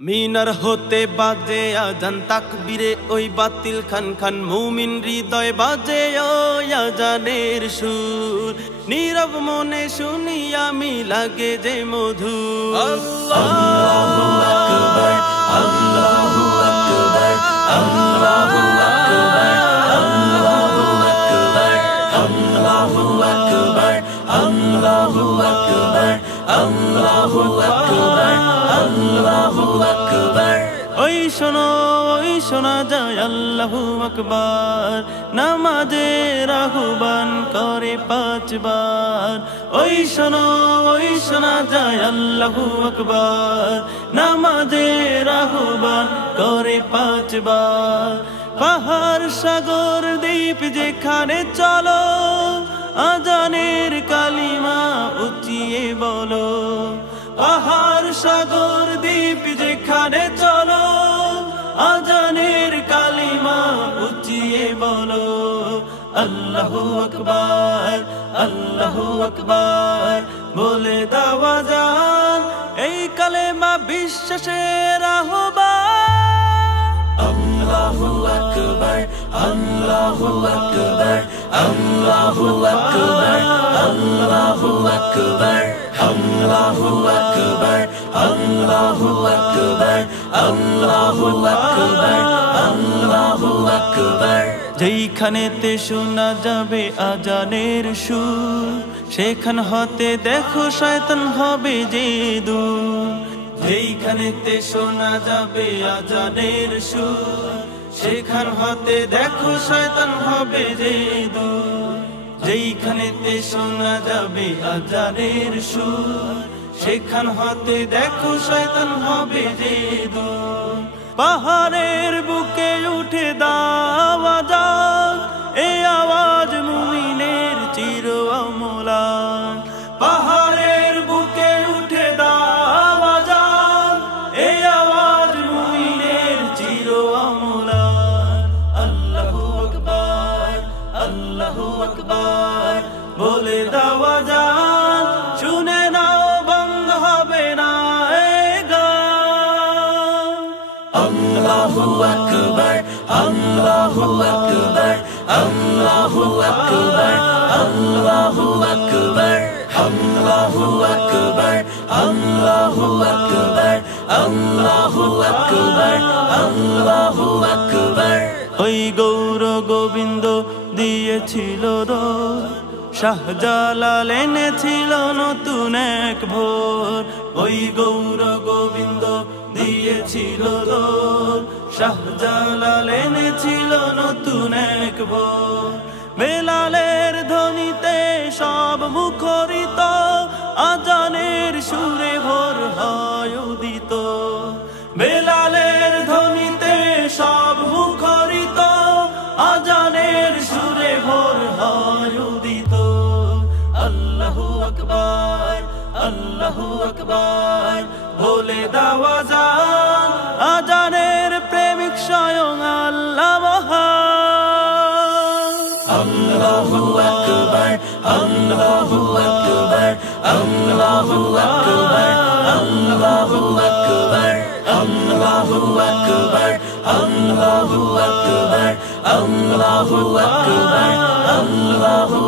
মিনার হতে বাজে আজান তাকবীরে ওই বাতিল খান খান মুমিন হৃদয় বাজে ওই আজানের সুর নীরব মনে শুনি আমি লাগে যে মধু আল্লাহু আকবার আল্লাহু আকবার আল্লাহু আকবার আল্লাহু আকবার আল্লাহু আকবার আল্লাহু আকবার আল্লাহু আকবার আল্লাহু আকবার ওই শোনা যায় আল্লাহু আকবার নামাজে আহ্বান করে পাঁচবার ওই শোনা যায় আল্লাহু আকবার নামাজে আহ্বান করে পাঁচবার পাহাড় সাগর দ্বীপ যেখানে চলো আজানের কালিমা উচ্চিয়ে বলো পাহাড় সাগর দ্বীপ যেখানে চলো আজানের কালিমা উচ্চিয়ে বলো আল্লাহু আকবার আল্লাহু আকবার বলে দাও আজান এই কালেমা বিশ্বাসের আহ্বান আল্লাহু আকবার আল্লাহু আকবার আল্লাহু আকবার আল্লাহু আকবার আল্লাহু আকবার আল্লাহু আকবার আল্লাহু আকবার আল্লাহু আকবার যেইখানেতে শোনা যাবে আজানের সুর সেখান হতে দেখো শয়তান হবে যে দূর যেইখানেতে শোনা যাবে আজানের সুর সেখান হতে দেখো শয়তান হবে যে দূর যেইখানেতে শোনা যাবে আজানের সুর সেখান হতে দেখো শয়তান হবে যে দূর পাহাড়ের বুকে উঠে দাও আজান এই আওয়াজ মুমিনের চির অম্লান পাহাড়ের বুকে উঠে দাও আজান এই আওয়াজ মুমিনের চির অম্লান আল্লাহু আকবার আল্লাহু আকবার বলে দাও আজান শুনে নাও বন্ধ হবে না এই গান আল্লাহু আকবার আল্লাহু আকবার আল্লাহু আকবার আল্লাহু আকবার আল্লাহু আকবার আল্লাহু আকবার আল্লাহু আকবার আল্লাহু আকবার ওই গৌর গোবিন্দ দিয়েছিল রোদ শাহজালাল এনেছিল নতুন এক ভোর ওই গৌর গোবিন্দ দিয়েছিল রোদ শাহজালাল এনেছিল নতুন এক ভোর বেলালের ধ্বনিতে সব মুখরিত আজানের সুরে ভোর হয় উদিত বেলালের ধ্বনিতে সব মুখরিত আজানের সুরে ভোর হয় উদিত আল্লাহু আকবার আল্লাহু আকবার বলে দাও আজান আজানের প্রেমিক স্বয়ং আল্লাহ মহান আল্লাহু আকবার আল্লাহু আকবার আল্লাহু আকবার আল্লাহু আকবার আল্লাহু আকবার আল্লাহু আকবার আল্লাহু আকবার আল্লাহু